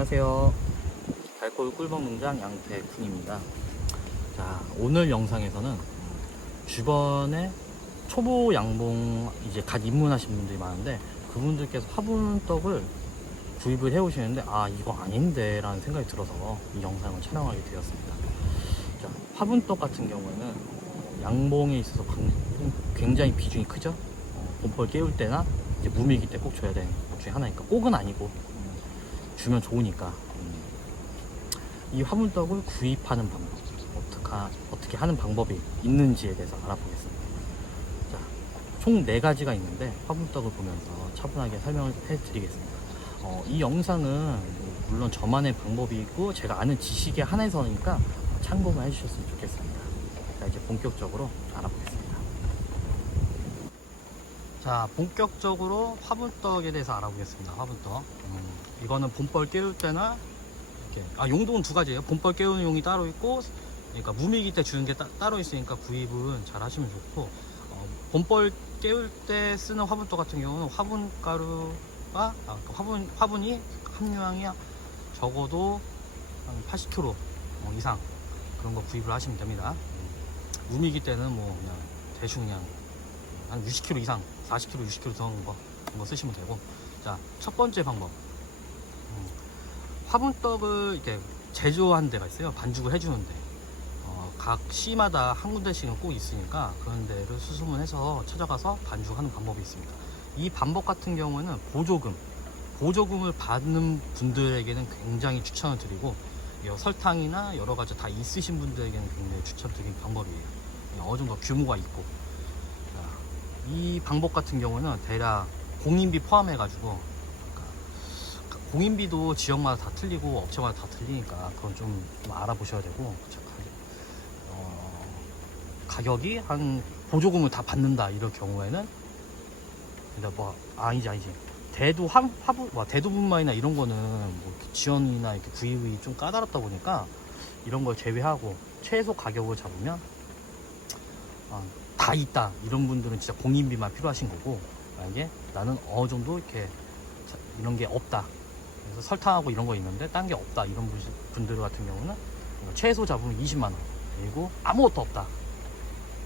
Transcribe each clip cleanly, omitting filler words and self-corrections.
안녕하세요. 달골 꿀먹 농장 양태쿤입니다. 자, 오늘 영상에서는 주변에 초보 양봉 이제 갓 입문하신 분들이 많은데 그분들께서 화분떡을 구입을 해 오시는데 이거 아닌데 라는 생각이 들어서 이 영상을 촬영하게 되었습니다. 자, 화분떡 같은 경우에는 양봉에 있어서 굉장히 비중이 크죠. 봄벌 깨울 때나 이제 무미기 때 꼭 줘야 되는 것 중에 하나니까, 꼭은 아니고 주면 좋으니까. 이 화분떡을 구입하는 방법, 어떻게 하는 방법이 있는지에 대해서 알아보겠습니다. 자, 총 4가지가 있는데 화분떡을 보면서 차분하게 설명을 해드리겠습니다. 이 영상은 물론 저만의 방법이 있고 제가 아는 지식에 한해서니까 참고만 해주셨으면 좋겠습니다. 자, 이제 본격적으로 알아보겠습니다. 자, 본격적으로 화분떡에 대해서 알아보겠습니다. 화분떡. 이거는 봄벌 깨울 때나 이렇게, 용도는 2가지예요. 봄벌 깨우는 용이 따로 있고, 그러니까 무미기 때 주는 게 따로 있으니까 구입은 잘 하시면 좋고, 봄벌 깨울 때 쓰는 화분떡 같은 경우는 화분가루가 화분이 함유량이 적어도 한 80kg 이상 그런 거 구입을 하시면 됩니다. 무미기 때는 뭐 그냥 대충 그냥 한 60kg 이상, 40kg, 60kg 들어간 거 그런 거 쓰시면 되고. 자, 첫 번째 방법. 화분떡을 이렇게 제조한 데가 있어요. 반죽을 해주는데 각 시마다 한 군데씩은 꼭 있으니까 그런 데를 수소문해서 찾아가서 반죽하는 방법이 있습니다. 이 방법 같은 경우는 보조금을 받는 분들에게는 굉장히 추천을 드리고, 설탕이나 여러 가지 다 있으신 분들에게는 굉장히 추천드리는 방법이에요. 어느 정도 규모가 있고. 이 방법 같은 경우는 대략 공인비 포함해 가지고, 공인비도 지역마다 다 틀리고 업체마다 다 틀리니까 그건 좀 알아보셔야 되고, 가격이 한 보조금을 다 받는다 이럴 경우에는, 아니지 대두분말이나 이런 거는 뭐 지원이나 이렇게 구입이 좀 까다롭다 보니까 이런 걸 제외하고 최소 가격을 잡으면 다 있다 이런 분들은 진짜 공인비만 필요하신 거고, 만약에 나는 어느 정도 이렇게 이런 게 없다, 그래서 설탕하고 이런 거 있는데 딴 게 없다 이런 분들 같은 경우는 최소 잡으면 20만원, 그리고 아무것도 없다,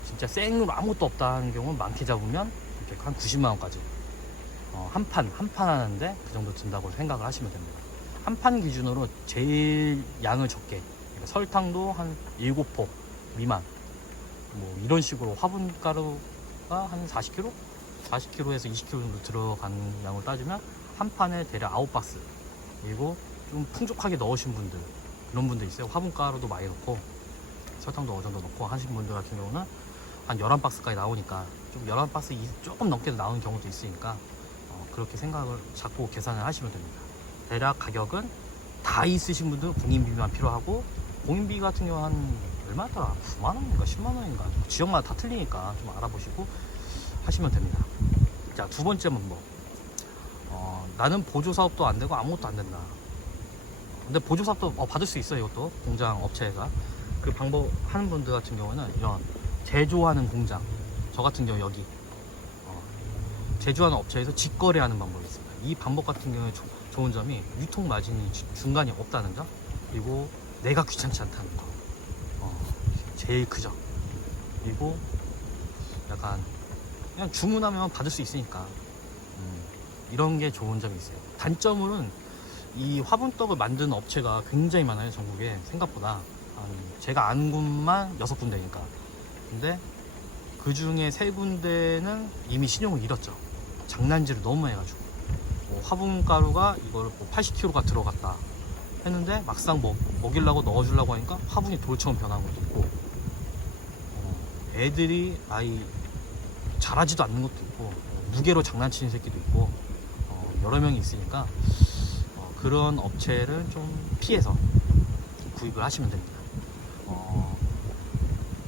진짜 생으로 아무것도 없다 하는 경우는 많게 잡으면 이렇게 한 90만원까지 한 판 하는데 그 정도 든다고 생각을 하시면 됩니다. 한 판 기준으로 제일 양을 적게, 그러니까 설탕도 한 7포 미만, 뭐 이런 식으로 화분가루가 한 40kg에서 20kg 정도 들어가는 양을 따지면 한 판에 대략 9박스, 그리고 좀 풍족하게 넣으신 분들, 그런 분들 있어요. 화분가루도 많이 넣고 설탕도 어느 정도 넣고 하신 분들 같은 경우는 한 11박스까지 나오니까, 좀 11박스 조금 넘게 나오는 경우도 있으니까 그렇게 생각을 잡고 계산을 하시면 됩니다. 대략 가격은 다 있으신 분들은 공인비만 필요하고, 공인비 같은 경우 한 얼마더라? 9만원인가 10만원인가 지역마다 다 틀리니까 좀 알아보시고 하시면 됩니다. 자, 2번째 방법. 나는 보조사업도 안 되고 아무것도 안 된다. 근데 보조사업도 받을 수 있어요. 이것도 공장 업체가. 그 방법 하는 분들 같은 경우는 이런 제조하는 공장, 저 같은 경우 여기 제조하는 업체에서 직거래하는 방법이 있습니다. 이 방법 같은 경우에 좋은 점이 유통 마진이 중간에 없다는 점, 그리고 내가 귀찮지 않다는 거, 제일 크죠. 그리고 약간 그냥 주문하면 받을 수 있으니까 이런 게 좋은 점이 있어요. 단점은 이 화분떡을 만드는 업체가 굉장히 많아요. 전국에 생각보다. 제가 아는 곳만 6군데니까. 근데 그 중에 3군데는 이미 신용을 잃었죠. 장난질을 너무 해가지고, 화분가루가 이걸 80kg가 들어갔다 했는데 막상 먹이려고 넣어주려고 하니까 화분이 돌처럼 변한 것도 있고, 애들이 잘하지도 않는 것도 있고, 무게로 장난치는 새끼도 있고, 여러 명이 있으니까 그런 업체를 좀 피해서 구입을 하시면 됩니다.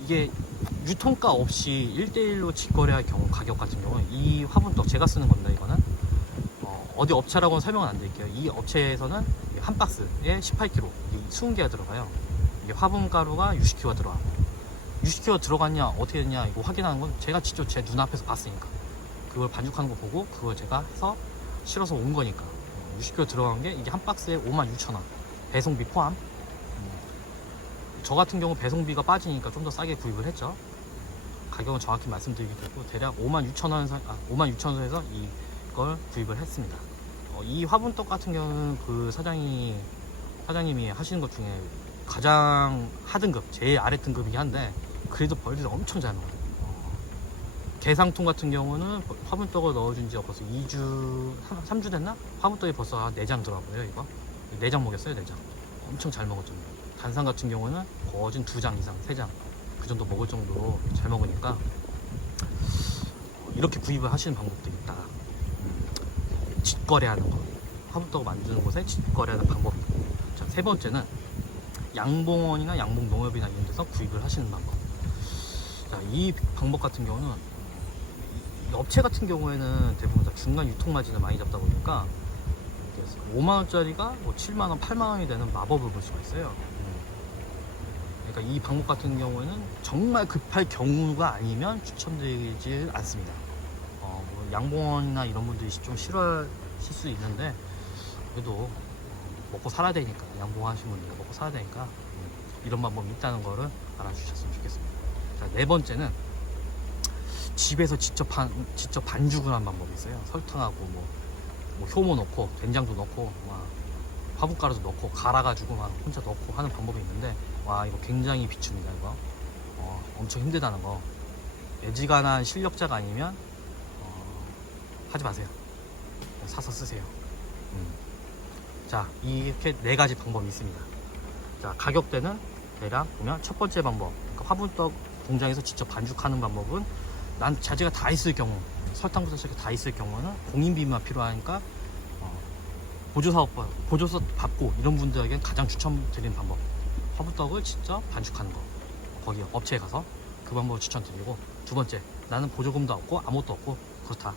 이게 유통가 없이 1대1로 직거래할 경우 가격 같은 경우는, 이 화분떡 제가 쓰는 겁니다. 이거는 어디 업체라고는 설명은 안 드릴게요. 이 업체에서는 한 박스에 18kg, 20개가 들어가요. 이게 화분가루가 60kg가 들어가고, 60kg 들어갔냐 어떻게 됐냐 이거 확인하는 건 제가 직접 제 눈앞에서 봤으니까, 그걸 반죽하는 거 보고 그걸 제가 해서 실어서 온 거니까 60kg 들어간 게 이게 한 박스에 56,000원, 배송비 포함. 저 같은 경우 배송비가 빠지니까 좀 더 싸게 구입을 했죠. 가격은 정확히 말씀드리겠고 대략 56,000원에서 이걸 구입을 했습니다. 이 화분떡 같은 경우는 그 사장님이 하시는 것 중에 가장 하등급, 제일 아래 등급이긴 한데 그래도 벌들이 엄청 잘 먹어요. 개상통 같은 경우는 화분떡을 넣어준 지 벌써 3주 됐나? 화분떡이 벌써 4장 들어가고요. 이거 4장 먹였어요. 4장 엄청 잘 먹었죠. 단상 같은 경우는 거진 2장 이상, 3장 그 정도 먹을 정도로 잘 먹으니까 이렇게 구입을 하시는 방법도 있다. 직거래하는 거, 화분떡을 만드는 곳에 직거래하는 방법이 있고, 자, 세 번째는 양봉원이나 양봉농협이나 이런 데서 구입을 하시는 방법. 자, 이 방법 같은 경우는 이 업체 같은 경우에는 대부분 다 중간 유통 마진을 많이 잡다 보니까 5만원짜리가 뭐 7만원, 8만원이 되는 마법을 볼 수가 있어요. 그러니까 이 방법 같은 경우에는 정말 급할 경우가 아니면 추천드리지 않습니다. 뭐 양봉원이나 이런 분들이 좀 싫어하실 수 있는데 그래도 먹고 살아야 되니까, 양봉 하시는 분들 먹고 살아야 되니까 이런 방법이 있다는 거를 알아주셨으면 좋겠습니다. 자, 네 번째는 집에서 직접 반죽을 하는 방법이 있어요. 설탕하고 뭐 효모 넣고 된장도 넣고 막 화분가루도 넣고 갈아가지고 막 혼자 넣고 하는 방법이 있는데, 와 이거 굉장히 비춥니다. 이거 엄청 힘들다는 거. 애지간한 실력자가 아니면 하지 마세요. 사서 쓰세요. 자, 이렇게 4가지 방법이 있습니다. 자, 가격대는 대략 보면 첫 번째 방법, 그러니까 화분떡 공장에서 직접 반죽하는 방법은 난 자재가 다 있을 경우, 설탕부터 시작해 다 있을 경우는 공인비만 필요하니까 보조사업 받고 이런 분들에겐 가장 추천드리는 방법, 화분떡을 직접 반죽하는 거. 거기 업체에 가서 그 방법을 추천드리고, 두 번째, 나는 보조금도 없고 아무것도 없고 그렇다.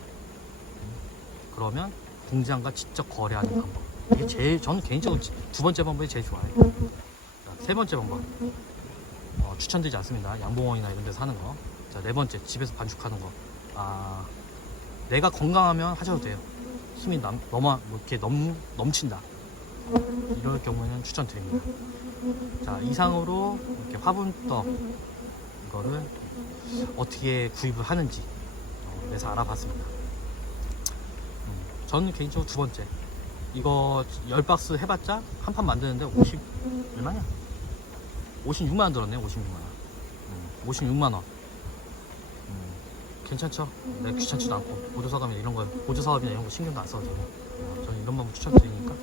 그러면 공장과 직접 거래하는 방법. 이게 저는 개인적으로 두 번째 방법이 제일 좋아요. 자, 세 번째 방법 추천드리지 않습니다. 양봉원이나 이런 데서 하는 거. 자, 네 번째, 집에서 반죽하는 거. 내가 건강하면 하셔도 돼요. 힘이 이렇게 넘친다. 이럴 경우에는 추천드립니다. 자, 이상으로 이렇게 화분떡 이거를 어떻게 구입을 하는지 그래서 알아봤습니다. 저는 개인적으로 두 번째, 이거 10박스 해봤자 한 판 만드는데 얼마냐? 56만원 들었네. 56만원. 괜찮죠? 네, 귀찮지도 않고 보조사업이나 이런 거 신경도 안 써도 되고, 저는 이런 방법 추천드리니까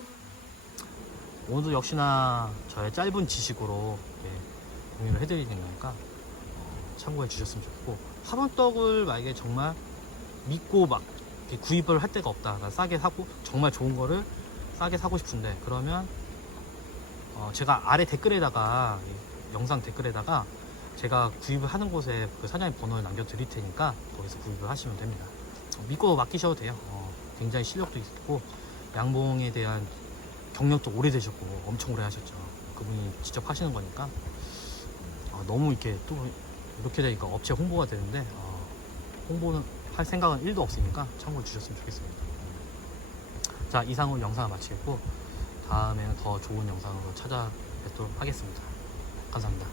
오늘도 역시나 저의 짧은 지식으로 공유를 해드리는 거니까 참고해 주셨으면 좋겠고, 화분떡을 만약에 정말 믿고 막 구입을 할 데가 없다, 난 싸게 사고 정말 좋은 거를 싸게 사고 싶은데, 그러면 제가 아래 댓글에다가, 영상 댓글에다가 제가 구입을 하는 곳에 그 사장님 번호를 남겨 드릴 테니까 거기서 구입을 하시면 됩니다. 믿고 맡기셔도 돼요. 굉장히 실력도 있고 양봉에 대한 경력도 오래되셨고 엄청 오래 하셨죠. 그분이 직접 하시는 거니까 너무 이렇게 또 이렇게 되니까 업체 홍보가 되는데 홍보는 할 생각은 1도 없으니까 참고해 주셨으면 좋겠습니다. 자, 이상으로 영상을 마치겠고 다음에는 더 좋은 영상으로 찾아뵙도록 하겠습니다. 감사합니다.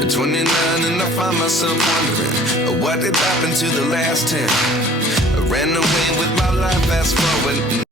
At 29 and I find myself wondering what did happen to the last 10. I ran away with my life, fast forward.